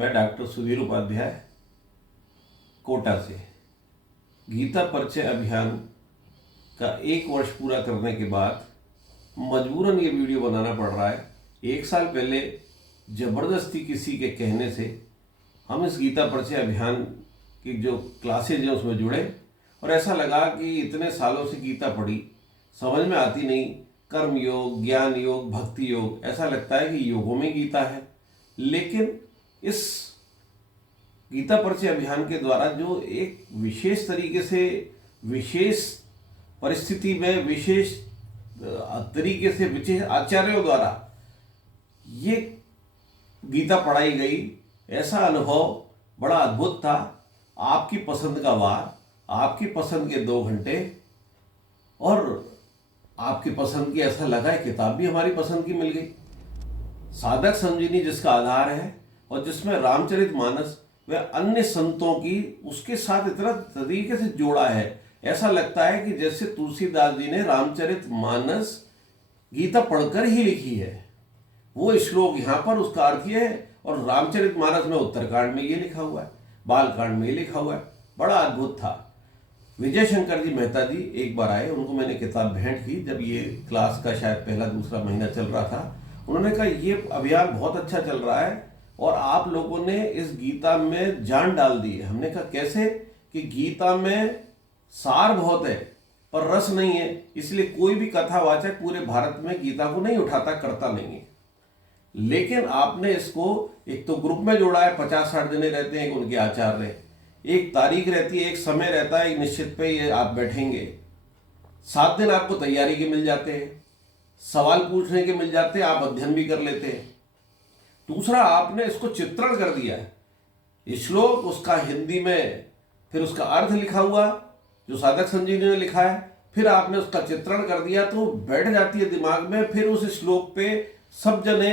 मैं डॉक्टर सुधीर उपाध्याय कोटा से। गीता परिचय अभियान का 1 वर्ष पूरा करने के बाद मजबूरन ये वीडियो बनाना पड़ रहा है। 1 साल पहले ज़बरदस्ती किसी के कहने से हम इस गीता परिचय अभियान की जो क्लासेज हैं उसमें जुड़े और ऐसा लगा कि इतने सालों से गीता पढ़ी, समझ में आती नहीं। कर्म योग, ज्ञान योग, भक्ति योग, ऐसा लगता है कि योगों में गीता है। लेकिन इस गीता परिचय अभियान के द्वारा जो एक विशेष तरीके से, विशेष परिस्थिति में, विशेष तरीके से, विशेष आचार्यों द्वारा ये गीता पढ़ाई गई, ऐसा अनुभव बड़ा अद्भुत था। आपकी पसंद का वार, आपकी पसंद के 2 घंटे और आपकी पसंद की, ऐसा लगा है किताब भी हमारी पसंद की मिल गई। साधक संजीवनी जिसका आधार है और जिसमें रामचरितमानस व अन्य संतों की उसके साथ इतना तरीके से जोड़ा है, ऐसा लगता है कि जैसे तुलसीदास जी ने रामचरितमानस गीता पढ़कर ही लिखी है। वो श्लोक यहाँ पर उसका अर्थ ये है और रामचरितमानस में उत्तरकांड में ये लिखा हुआ है, बालकांड में ये लिखा हुआ है। बड़ा अद्भुत था। विजय शंकर जी मेहता जी एक बार आए, उनको मैंने किताब भेंट की जब ये क्लास का शायद पहला दूसरा महीना चल रहा था। उन्होंने कहा ये अभियान बहुत अच्छा चल रहा है और आप लोगों ने इस गीता में जान डाल दी है। हमने कहा कैसे? कि गीता में सार बहुत है पर रस नहीं है, इसलिए कोई भी कथावाचक पूरे भारत में गीता को नहीं उठाता, करता नहीं है। लेकिन आपने इसको एक तो ग्रुप में जोड़ा है, 50-60 जने रहते हैं, एक उनके आचार्य, एक तारीख रहती है, एक समय रहता है, एक निश्चित पे ये आप बैठेंगे। 7 दिन आपको तैयारी के मिल जाते हैं, सवाल पूछने के मिल जाते हैं, आप अध्ययन भी कर लेते हैं। दूसरा, आपने इसको चित्रण कर दिया है, श्लोक उसका हिंदी में, फिर उसका अर्थ लिखा हुआ जो साधक संजीवनी ने लिखा है, फिर आपने उसका चित्रण कर दिया तो बैठ जाती है दिमाग में। फिर उस श्लोक पे सब जने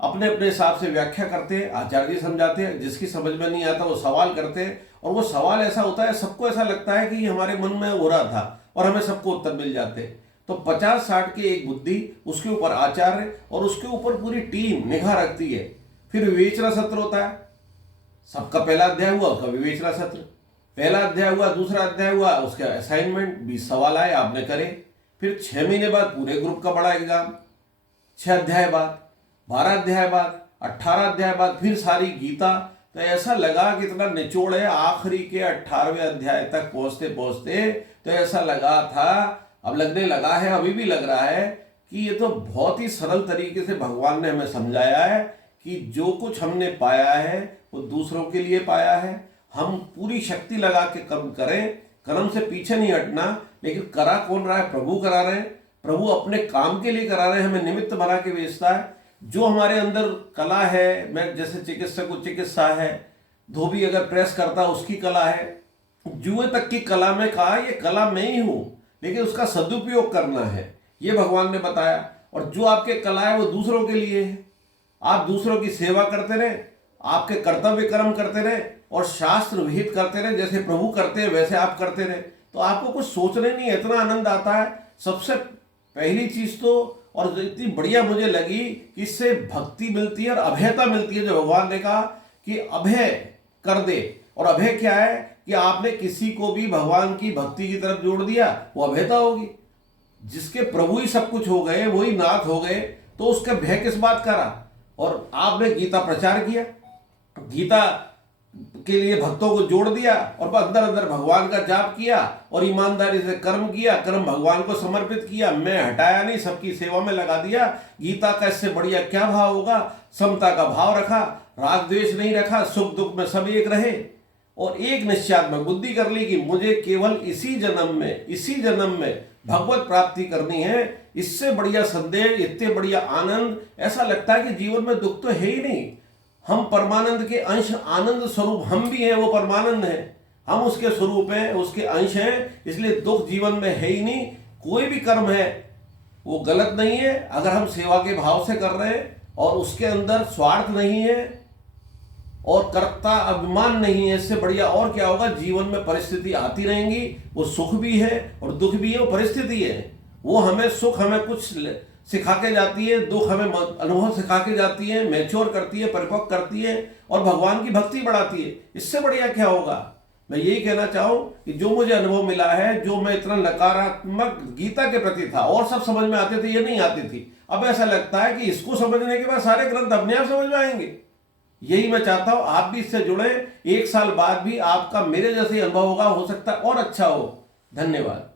अपने अपने हिसाब से व्याख्या करते हैं, आचार्य जी समझाते हैं, जिसकी समझ में नहीं आता वो सवाल करते हैं और वो सवाल ऐसा होता है सबको ऐसा लगता है कि ये हमारे मन में हो रहा था और हमें सबको उत्तर मिल जाते हैं। तो 50-60 की एक बुद्धि, उसके ऊपर आचार्य और उसके ऊपर पूरी टीम निगाह रखती है। फिर विवेचना सत्र होता है, सबका पहला अध्याय हुआ उसका विवेचना सत्र, पहला अध्याय हुआ, दूसरा अध्याय हुआ, उसका असाइनमेंट, 20 सवाल आए, आपने करे। फिर 6 महीने बाद पूरे ग्रुप का बड़ा एग्जाम, 6 अध्याय बाद, 12 अध्याय बाद, 18 अध्याय बाद, फिर सारी गीता। तो ऐसा लगा कि इतना निचोड़ है, आखिरी के 18वें अध्याय तक पहुंचते पहुंचते तो ऐसा लगा था, अब लगने लगा है, अभी भी लग रहा है कि ये तो बहुत ही सरल तरीके से भगवान ने हमें समझाया है कि जो कुछ हमने पाया है वो दूसरों के लिए पाया है। हम पूरी शक्ति लगा के कर्म करें, कर्म से पीछे नहीं हटना। लेकिन करा कौन रहा है? प्रभु करा रहे हैं। प्रभु अपने काम के लिए करा रहे हैं, हमें निमित्त बना के भेजता है। जो हमारे अंदर कला है, मैं जैसे चिकित्सक को चिकित्सा है, धोबी अगर प्रेस करता उसकी कला है, जुए तक की कला में कहा ये कला मैं ही हूं, लेकिन उसका सदुपयोग करना है, ये भगवान ने बताया। और जो आपके कला है वो दूसरों के लिए है। आप दूसरों की सेवा करते रहे, आपके कर्तव्य कर्म करते रहे और शास्त्र विहित करते रहे, जैसे प्रभु करते हैं वैसे आप करते रहे, तो आपको कुछ सोचने नहीं, इतना आनंद आता है। सबसे पहली चीज तो, और जो इतनी बढ़िया मुझे लगी कि इससे भक्ति मिलती है और अभयता मिलती है। जो भगवान ने कहा कि अभय कर दे, और अभय क्या है कि आपने किसी को भी भगवान की भक्ति की तरफ जोड़ दिया, वो अभयता होगी। जिसके प्रभु ही सब कुछ हो गए, वही नाथ हो गए, तो उसका भय किस बात का रहा? और आपने गीता प्रचार किया, गीता के लिए भक्तों को जोड़ दिया और अंदर अंदर भगवान का जाप किया और ईमानदारी से कर्म किया, कर्म भगवान को समर्पित किया। मैं हटाया नहीं, सबकी सेवा में लगा दिया। गीता का इससे बढ़िया क्या भाव होगा? समता का भाव रखा, राग द्वेष नहीं रखा, सुख दुख में सब एक रहे और एक निश्चयात्मक बुद्धि कर ली कि मुझे केवल इसी जन्म में भगवत प्राप्ति करनी है। इससे बढ़िया संदेश, इतने बढ़िया आनंद, ऐसा लगता है कि जीवन में दुख तो है ही नहीं। हम परमानंद के अंश, आनंद स्वरूप हम भी हैं, वो परमानंद है, हम उसके स्वरूप हैं, उसके अंश हैं, इसलिए दुख जीवन में है ही नहीं। कोई भी कर्म है वो गलत नहीं है अगर हम सेवा के भाव से कर रहे हैं और उसके अंदर स्वार्थ नहीं है और कर्ता अभिमान नहीं है। इससे बढ़िया और क्या होगा? जीवन में परिस्थिति आती रहेंगी, वो सुख भी है और दुख भी है, वो परिस्थिति है। वो हमें सुख, हमें कुछ सिखा के जाती है, दुख हमें अनुभव सिखा के जाती है, मैच्योर करती है, परिपक्व करती है और भगवान की भक्ति बढ़ाती है। इससे बढ़िया क्या होगा। मैं यही कहना चाहूँ कि जो मुझे अनुभव मिला है, जो मैं इतना नकारात्मक गीता के प्रति था और सब समझ में आते थे, ये नहीं आती थी, अब ऐसा लगता है कि इसको समझने के बाद सारे ग्रंथ अपने आप समझ में आएंगे। यही मैं चाहता हूं आप भी इससे जुड़े। 1 साल बाद भी आपका मेरे जैसे अनुभव होगा, हो सकता है और अच्छा हो। धन्यवाद।